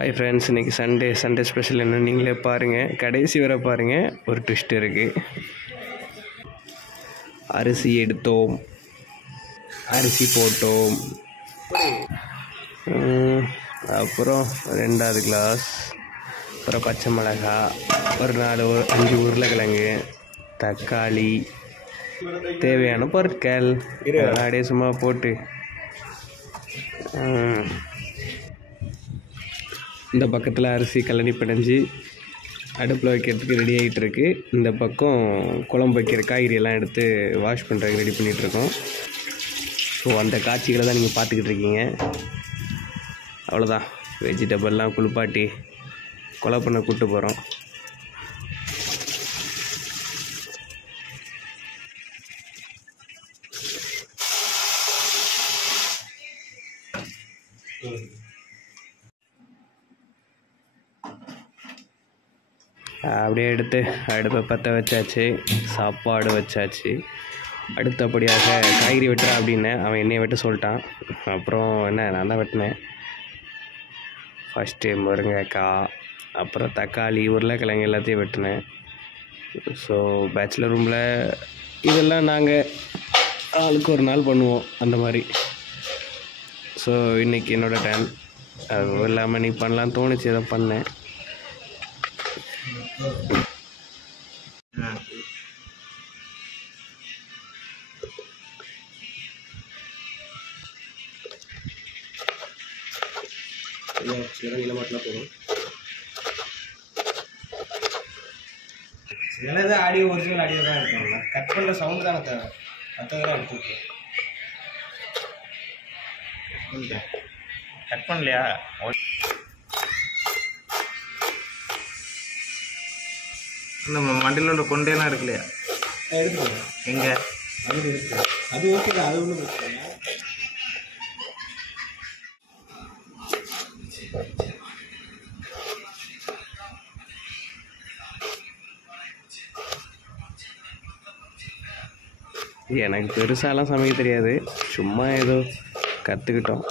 Hi friends, இன்றைக்கி Sunday special என்ன நீங்களே பாருங்கள், கடைசி வரை பாருங்கள். ஒரு ட்விஸ்ட் இருக்குது. அரிசி எடுத்தோம், அரிசி போட்டோம், அப்புறம் 2வது கிளாஸ், அப்புறம் பச்சை மிளகா, ஒரு 5 உருளைக்கிழங்கு, தக்காளி, தேவையான பொருட்கள் அப்படியே சும்மா போட்டு இந்த பக்கத்தில் அரிசி கழனி பிணைஞ்சி அடுப்பில் வைக்கிறதுக்கு ரெடி ஆகிட்டு இருக்கு. இந்த பக்கம் குழம்பு வைக்கிற காய்கறியெல்லாம் எடுத்து வாஷ் பண்ணுறதுக்கு ரெடி பண்ணிகிட்ருக்கோம். ஸோ அந்த காட்சிகளை தான் நீங்கள் பார்த்துக்கிட்டு இருக்கீங்க. அவ்வளோதான், வெஜிடபிள்லாம் குளிப்பாட்டி கொலை பண்ண கூப்பிட்டு போகிறோம். அப்படியே எடுத்து அடுப்பை பற்ற வச்சாச்சு, சாப்பாடு வச்சாச்சு. அடுத்தபடியாக காய்கறி வெட்டுறா அப்படின்னு அவன் என்னையை வெட்ட சொல்லிட்டான். அப்புறம் நான் தான் வெட்டினேன். ஃபஸ்ட்டு முருங்கைக்காய், அப்புறம் தக்காளி, உருளைக்கிழங்கு எல்லாத்தையும் வெட்டினேன். ஸோ பேச்சுலர் ரூமில் இதெல்லாம் நாங்கள் ஆளுக்கு ஒரு நாள் பண்ணுவோம் அந்த மாதிரி. ஸோ இன்றைக்கி என்னோடய டைம். அதுவும் இல்லாமல் நீ பண்ணலான்னு தோணுச்சு, எதை பண்ணேன். சிலது ஆடியோ ஒரிஜினல் ஆடியோ தான் இருக்குங்களா, கட் பண்ணுற சவுண்டு தானே தேவை, மற்றதெல்லாம் எடுத்துருக்கு. கட் பண்ணலையா? நம்ம வண்டியில கொண்டேலாம் இருக்குல்லையா? எடுத்துக்கோங்க. எங்கே அது இருக்கு, அது ஓகே தான், அது ஒன்றும் பிரச்சனை இல்லை. எனக்கு பெருசாலாம் சமைக்க தெரியாது, சும்மா ஏதோ கற்றுக்கிட்டோம்,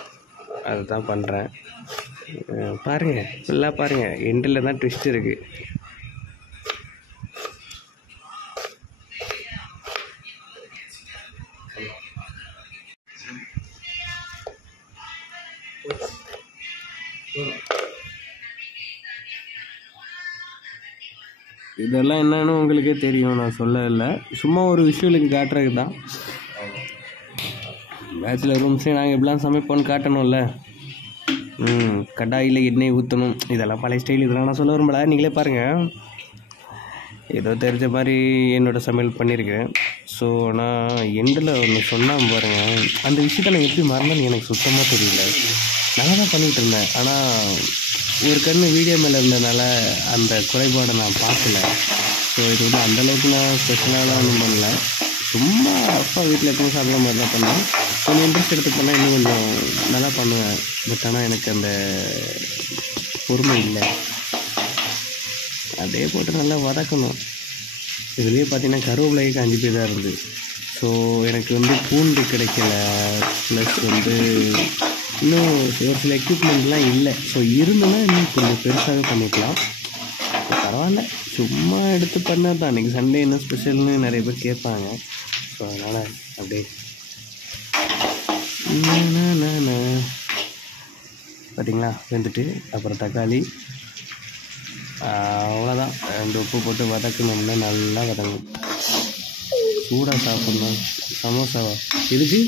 அதுதான் பண்ணுறேன். பாருங்கள், ஃபுல்லாக பாருங்கள், எண்டில் தான் ட்விஸ்ட் இருக்குது. இதெல்லாம் என்னன்னு உங்களுக்கே தெரியும், நான் சொல்லலை, சும்மா ஒரு விஷுவலுக்கு காட்டுறது தான். பேச்சுலர் ரூம்ஸே நாங்கள் எப்படிலாம் சமைப்போன்னு காட்டணும்ல. கடாயில் எண்ணெய் ஊற்றணும், இதெல்லாம் பழைய ஸ்டைல். இதெல்லாம் நான் சொல்ல விரும்பல, நீங்களே பாருங்கள். ஏதோ தெரிஞ்ச மாதிரி என்னோடய சமையல் பண்ணியிருக்கேன். ஸோ நான் எண்டில் ஒன்று சொன்னால் பாருங்கள், அந்த விஷயத்தை நான் எப்படி மறந்தேன்னு எனக்கு சுத்தமாக தெரியல. நல்லா தான் பண்ணிகிட்டு இருந்தேன், ஆனால் ஒரு கண்ணு வீடியோ மேலே இருந்ததுனால அந்த குறைபாடை நான் பார்க்கல. ஸோ இது வந்து அந்தளவுக்கு நான் ஸ்பெஷலாலாம் ஒன்றும் பண்ணல, சும்மா அப்பா வீட்டில் எப்பவும் சாப்பிட்ற மாதிரி தான் பண்ணேன். கொஞ்சம் இன்ட்ரெஸ்ட் எடுத்து பண்ணால் இன்னும் கொஞ்சம் நல்லா பண்ணுவேன். பட் ஆனால் எனக்கு அந்த பொறுமை இல்லை. அதே போட்டு நல்லா வதக்கணும். இதுலேயே பார்த்தீங்கன்னா கருவேப்பிலையே காஞ்சி போய் தான் இருந்தது. ஸோ எனக்கு வந்து பூண்டு கிடைக்கல, ப்ளஸ் வந்து இன்னும் ஒரு சில எக்யூப்மெண்ட்லாம் இல்லை. ஸோ இருந்ததுன்னா இன்னும் கொஞ்சம் பெருசாகவே பண்ணிக்கலாம். பரவாயில்ல, சும்மா எடுத்து பண்ணது தான். இன்றைக்கி சண்டே என்ன ஸ்பெஷல்னு நிறைய பேர் கேட்பாங்க. ஸோ அதனால் அப்படியே பார்த்தீங்களா வெந்துட்டு, அப்புறம் தக்காளி, அவ்வளோதான். 2 உப்பு போட்டு வதக்கணும்னா நல்லா வதங்கணும். சூடாக சாப்பிட்ணும். சமோசாவா? எதுக்கு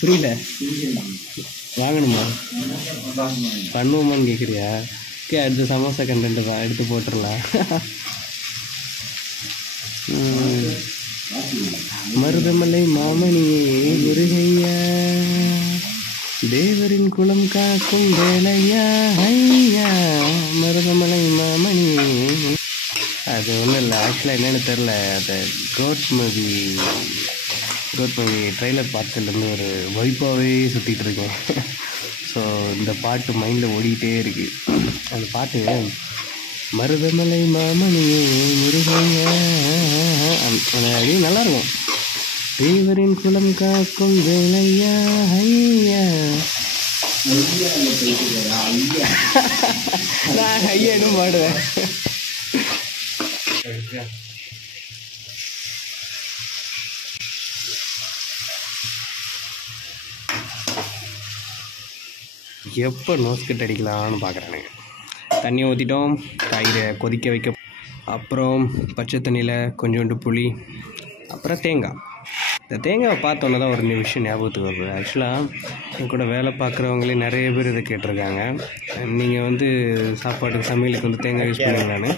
புரியல? வாங்கணுமா? பண்ணுவோமான்னு கேட்குறியா? ஓகே, அடுத்த சமோசா கண்டென்ட் வா, எடுத்து போட்டுடலாம். மருதமலை மாமணியே முருகையா, தேவரின் குலம் காக்கும் வேலையா ஐயா, மருதமலை மாமணியே. அது ஒன்றும் இல்லை, ஆக்சுவலாக என்னென்னு தெரில. அது கோட் மூவி ட்ரெய்லர் பார்த்துலேருந்து ஒரு வைப்பாகவே சுற்றிட்டு இருக்கேன். ஸோ இந்த பாட்டு மைண்டில் ஓடிக்கிட்டே இருக்குது. அந்த பாட்டு மருதமலை மாமணியே முருகையா, அது நல்லாயிருக்கும். தேவரின் குலம் காக்கும் வேலையா ஐயா, நான் ஐயானும் பாடுவேன். எப்போ நோஸ்கட் அடிக்கலான்னு பார்க்குறானுங்க. தண்ணியை ஊற்றிட்டோம், காய்கறி கொதிக்க வைக்க, அப்புறம் பச்சை தண்ணியில் கொஞ்சோண்டு புளி, அப்புறம் தேங்காய். இந்த தேங்காவை பார்த்தோன்னே தான் ஒரு விஷயம் ஞாபகத்துக்கு வருது. ஆக்சுவலாக என் கூட வேலை பார்க்குறவங்களே நிறைய பேர் இதை கேட்டிருக்காங்க, நீங்கள் வந்து சாப்பாட்டுக்கு சமையலுக்கு வந்து தேங்காய் யூஸ் பண்ணுவீங்களான்னு.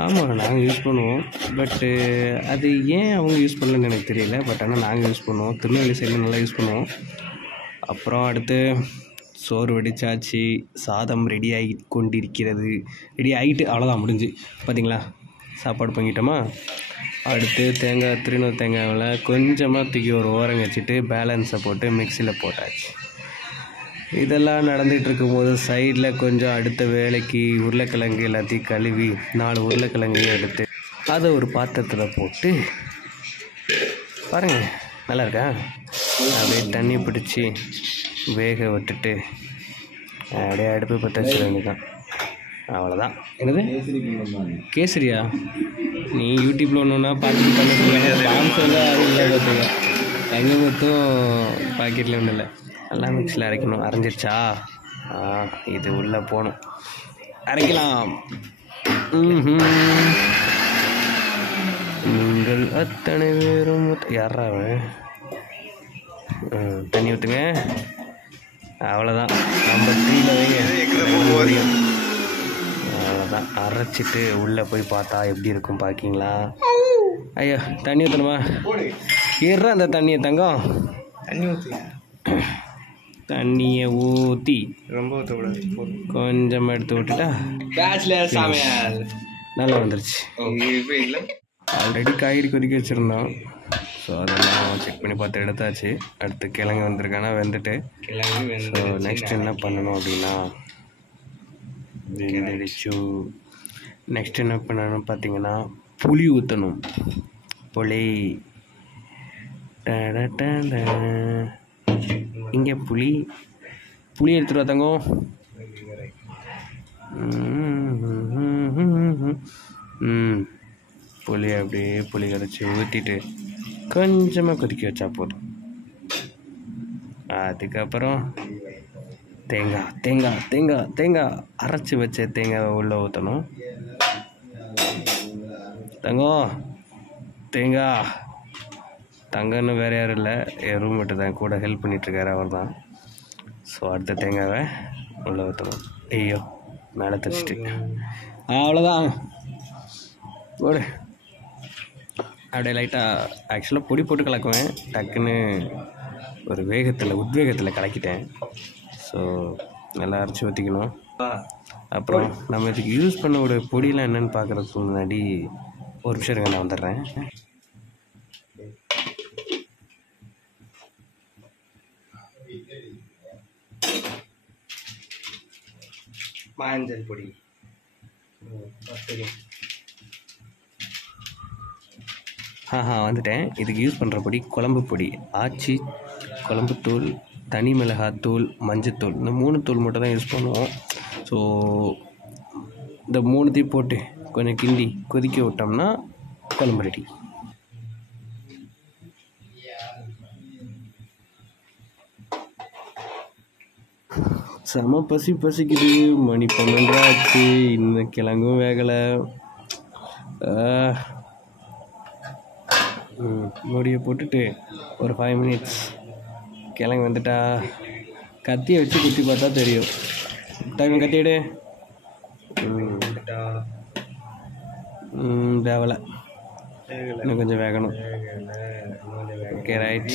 ஆமாம், நாங்கள் யூஸ் பண்ணுவோம். பட்டு அது ஏன் அவங்க யூஸ் பண்ணலன்னு எனக்கு தெரியல. பட் ஆனால் நாங்கள் யூஸ் பண்ணுவோம். திருநெல்வேலி சைடில் நல்லா யூஸ் பண்ணுவோம். அப்புறம் அடுத்து சோறு வடித்தாச்சு, சாதம் ரெடி ஆகி கொண்டிருக்கிறது. ரெடி ஆகிட்டு அவ்வளோதான், முடிஞ்சு. பார்த்தீங்களா, சாப்பாடு பண்ணிட்டோமா. அடுத்து தேங்காய், திருநூறு தேங்காயில் கொஞ்சமாக தூக்கி ஒரு ஓரம் வச்சுட்டு பேலன்ஸை போட்டு மிக்சியில் போட்டாச்சு. இதெல்லாம் நடந்துகிட்டு இருக்கும்போது சைடில் கொஞ்சம் அடுத்த வேலைக்கு உருளைக்கிழங்கு எல்லாத்தையும் கழுவி 4 உருளைக்கிழங்கையும் எடுத்து அதை ஒரு பாத்திரத்தில் போட்டு பாருங்கள், நல்லா இருக்கா. அப்படியே தண்ணி பிடிச்சி வேக விட்டுட்டு அப்படியே அடுப்பு பற்ற வச்சிட வேண்டியதான். அவ்வளோதான். என்னது கேசரியா? நீ யூடியூப்பில் ஒன்றுன்னா பார்த்துட்டு பண்ண சொல்லுவாங்க. அது இல்லை பார்த்துங்க, எங்கள் மொத்தம் பாக்கெட்டில் ஒன்றும் இல்லை. எல்லாம் மிக்ஸில் அரைக்கணும். அரைஞ்சிருச்சா? இது உள்ளே போகணும், அரைக்கலாம். நீங்கள் அத்தனை பேரும் யாராவன் தண்ணி ஊற்றுங்க. அவ்வளோதான், நம்ம 3ல் வைங்க. அவ்வளோதான், அரைச்சிட்டு உள்ளே போய் பார்த்தா எப்படி இருக்கும் பார்க்கிங்களா? ஐயா, தண்ணி ஊற்றணுமா? ஏறா அந்த தண்ணியை தங்கம். தண்ணி ஊற்றி தண்ணியை ஊற்றி ரொம்ப ஊற்றக்கூடாது, கொஞ்சமாக எடுத்து விட்டுட்டா பேச்சுலர் சமையல் நல்லா வந்துருச்சு. ஆல்ரெடி காய்கறி கொதிக்க வச்சுருந்தோம். ஸோ அதெல்லாம் செக் பண்ணி பார்த்து எடுத்தாச்சு. அடுத்து கிழங்கு வந்திருக்கானா, வெந்துட்டு. ஸோ நெக்ஸ்ட் என்ன பண்ணணும் அப்படின்னா, வெந்துடுச்சு. நெக்ஸ்ட் என்ன பண்ணணும் பார்த்தீங்கன்னா, புளி ஊற்றணும். புளி இங்கே புளி எடுத்துகிட்டு வாத்தங்க. புளி அப்படியே புளி கரைச்சி ஊற்றிட்டு கொஞ்சமாக கொதிக்க வச்சா போதும். அதுக்கப்புறம் தேங்காய் தேங்காய் தேங்காய் தேங்காய் அரைச்சி வச்ச தேங்காவை உள்ளே ஊற்றணும். தங்கம், தேங்காய் தங்கன்னு வேறு யாரும் இல்லை, என் ரூம்மேட்டு தான் கூட ஹெல்ப் பண்ணிகிட்ருக்காரு, அவர் தான். ஸோ அடுத்த தேங்காவை உள்ளே ஊற்றணும். ஐயோ, மேலே தச்சுட்டு அவ்வளோதான், போடு. அப்படியே லைட்டாக ஆக்சுவலாக பொடி போட்டு கலக்குவேன், டக்குன்னு ஒரு உத்வேகத்தில் கலக்கிட்டேன். ஸோ நல்லா அரைச்சி ஊற்றிக்கணும். அப்புறம் நம்ம இதுக்கு யூஸ் பண்ண ஒரு பொடியெலாம் என்னென்னு பார்க்குறதுக்கு முன்னாடி ஒரு நிமிஷம் இருங்க, நான் வந்துடுறேன். மஞ்சள் பொடி வந்துட்டேன். இதுக்கு யூஸ் பண்ணுற பொடி குழம்பு பொடி, ஆச்சி குழம்புத்தூள், தனி மிளகாத்தூள், மஞ்சத்தூள். இந்த 3 தூள் மட்டும் தான் யூஸ் பண்ணுவோம். ஸோ இந்த 3த்தையும் போட்டு கொஞ்சம் கிண்டி கொதிக்க விட்டோம்னா குழம்பு ரெடி. செம பசிக்குது. மணி 12 ஆச்சு, இன்னும் கிழங்கும் வேகலை. மூடியை போட்டுட்டு ஒரு 5 மினிட்ஸ் கிழங்கு வந்துட்டா கத்தியை வச்சு குத்தி பார்த்தா தெரியும். டக்குனு கத்தி எடு. தேவலை, இன்னும் கொஞ்சம் வேகணும். Okay, right.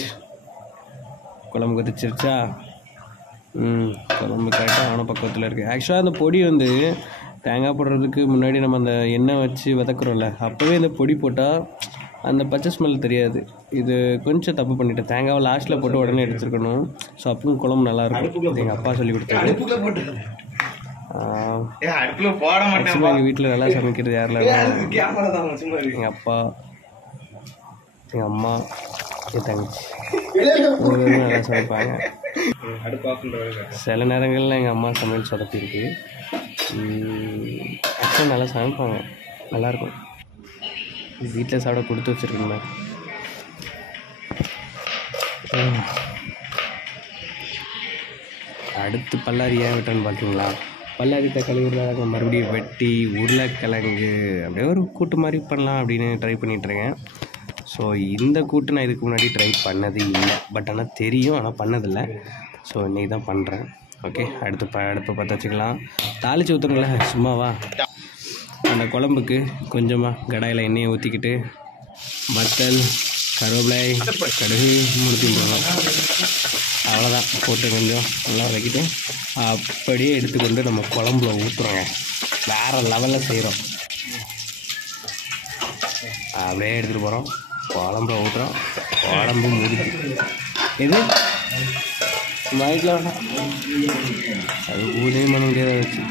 குழம்பு கொதிச்சிருச்சா? குழம்பு கரெக்டாக ஆன பக்கத்தில் இருக்குது. ஆக்சுவலாக அந்த பொடி வந்து தேங்காய் போடுறதுக்கு முன்னாடி நம்ம அந்த எண்ணெய் வச்சு வதக்குறோம்ல, அப்போவே இந்த பொடி போட்டால் அந்த பச்சை ஸ்மெல் தெரியாது. இது கொஞ்சம் தப்பு பண்ணிட்டேன், தேங்காவை லாஸ்ட்டில் போட்டு உடனே எடுத்துருக்கணும். ஸோ அப்பவும் குழம்பு நல்லாயிருக்கும். எங்கள் அப்பா சொல்லி கொடுத்தாரு. எங்கள் வீட்டில் நல்லா சமைக்கிறது யாரில்? எங்கள் அப்பா, எங்கள் அம்மா, என் தங்கச்சி. நல்லா சமைப்பாங்க. சில நேரங்களில் எங்கள் அம்மா சமையல் சொதப்பிருக்கு. ஆக்சுவலாக நல்லா சமைப்பாங்க, நல்லாயிருக்கும். வீட்டில் சாப்பிட கொடுத்து வச்சுருக்கணுமே. அடுத்து பல்லாரி ஏன் விட்டோன்னு பார்த்தீங்களா? பல்லாரி தக்காளி உருளைக்கிழங்கு மறுபடியும் வெட்டி உருளைக்கிழங்கு அப்படியே ஒரு கூட்டு மாதிரி பண்ணலாம் அப்படின்னு ட்ரை பண்ணிகிட்ருக்கேன். ஸோ இந்த கூட்டு நான் இதுக்கு முன்னாடி ட்ரை பண்ணது இல்லை, பட் ஆனால் தெரியும், ஆனால் பண்ணதில்லை. ஸோ இன்றைக்கி தான் பண்ணுறேன். ஓகே, அடுப்பை பற்ற வச்சுக்கலாம். தாளித்து ஊற்றுங்களா சும்மாவா? அந்த குழம்புக்கு கொஞ்சமாக கடாயில் எண்ணெயை ஊற்றிக்கிட்டு வத்தல், கருவேப்பிலை, கடுகு முடிச்சு போடணும். அவ்வளோதான், போட்டு கொஞ்சம் நல்லா வதக்கிட்டு அப்படியே எடுத்துக்கொண்டு நம்ம குழம்புல ஊற்றுறோங்க. வேறு லெவலில் செய்கிறோம். அப்படியே எடுத்துகிட்டு போகிறோம், குழம்புல ஊற்றுறோம். குழம்பு முடிச்சு இது வாங்கிக்கல வேணாம், அது ஊதையும் பண்ண முடியாத வச்சு.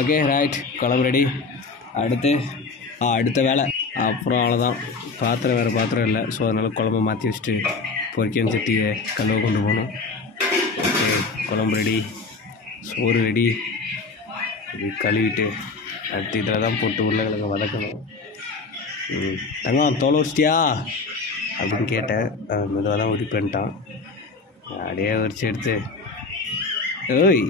ஓகே ரைட், குழம்பு ரெடி. அடுத்த வேலை அப்புறம் அவ்வளோதான். வேறு பாத்திரம் இல்லை. ஸோ அதனால் குழம்பு மாற்றி வச்சுட்டு பொரிக்கன் சட்டியை கழுவ கொண்டு போகணும். ஓகே, குழம்பு ரெடி, சோறு ரெடி. இது கழுவிட்டு அடுத்து இதில் தான் போட்டு உருளைக்கிழங்கு வதக்கணும். தங்கம் தோலை உரிச்சிட்டியா அப்படின்னு கேட்டேன். மெதுவாக தான் உரி பண்ணிட்டான். அப்படியே உரிச்சு எடுத்து ஓய்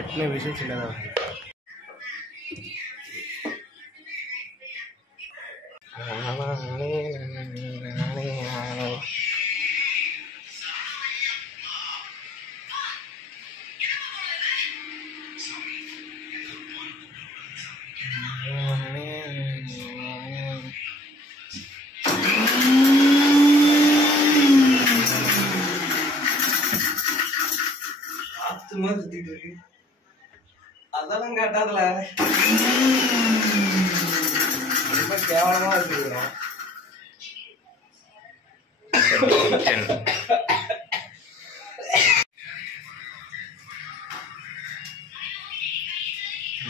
எத்தனை விஷயம் சின்னதாக சுத்திட்டு இருக்கு. அதெல்லாம் கேட்டாதுல ரொம்ப கேவலமா வச்சிருக்கிறோம்.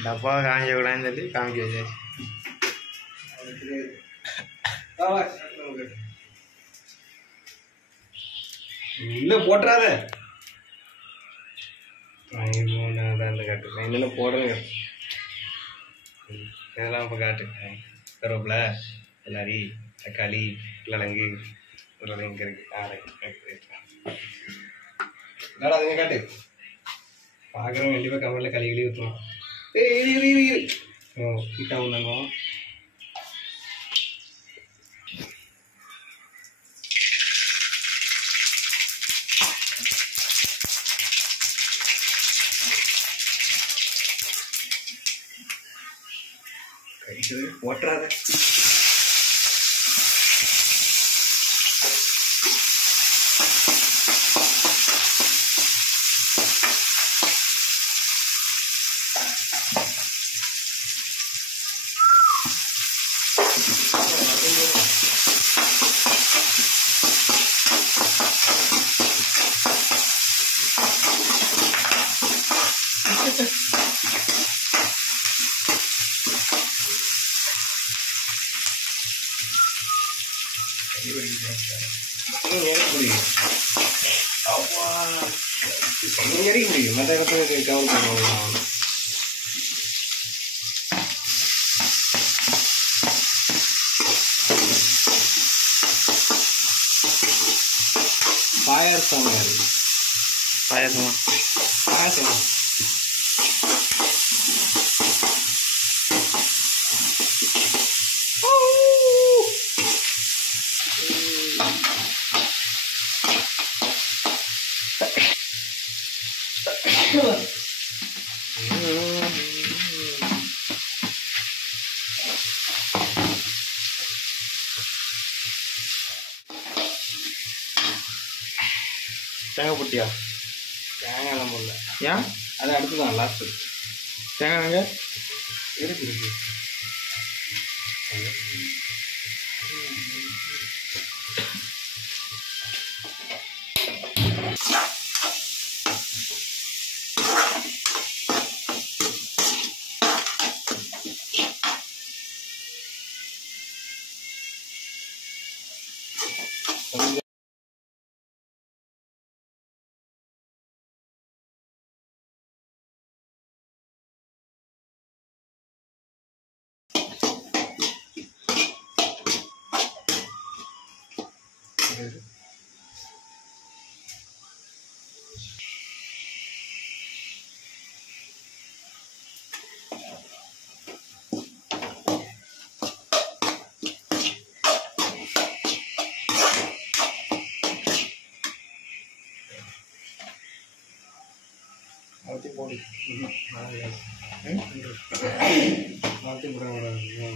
டப்பா காஞ்ச விடான்னு சொல்லி காமிக்க வச்சாச்சு. இல்லை போட்டுறாத அந்த காட்டு என்னென்ன போடுறேங்க. இதெல்லாம் இப்போ காட்டு கருவேப்பிலை, பல்லாரி, தக்காளி, கிழங்கு உருளைங்க இருக்குது. என்னடா அதுங்க காட்டு பார்க்குறவங்க கண்டிப்பாக கவரில் கழுவி ஊற்றுவோம். கிட்ட வந்தாங்க. ஓட்டுறாரு முடியும். மற்ற இடத்துல கவர் பண்ணுவாங்க. பாயாசமா பாயாசமா தேங்காய் போட்டியா? தேங்காய்லாம் போடல. ஏன்? அது அடுத்துதான் லாஸ்ட்டு. தேங்காய் எங்கே இருக்கு? மாற்றி போடு. மாற்றி போடுறாங்க.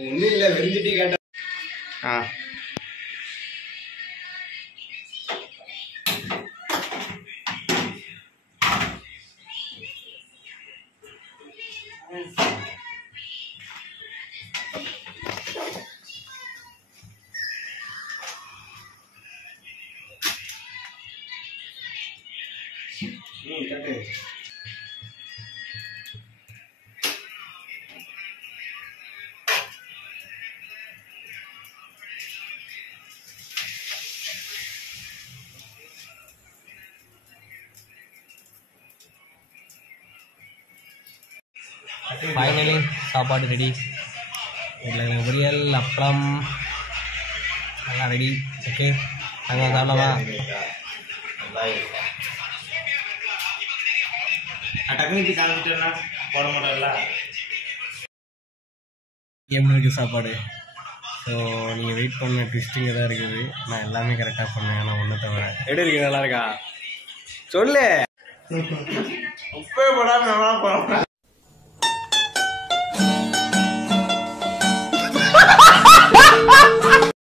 ஒன்றும் இல்லை, வெறிஞ்சிட்டு கேட்டேன். கேட்டு ஃபைனலி சாப்பாடு ரெடி. வீட்டில் பொரியல், அப்பளம் எல்லாம் ரெடி. ஓகே, நாங்கள் சாப்பிடலாமா? டக்குனு காமிச்சிட்டேன்னா போட மாட்டேன்ல. எப்படி இருக்குது சாப்பாடு? ஸோ நீங்கள் வெயிட் பண்ண ட்விஸ்டிங் தான் இருக்குது. நான் எல்லாமே கரெக்டாக பண்ணேன், ஆனால் ஒன்று தவிர. எப்படி இருக்கு? நல்லா இருக்கா? சொல்லு. உப்பே போடாமல்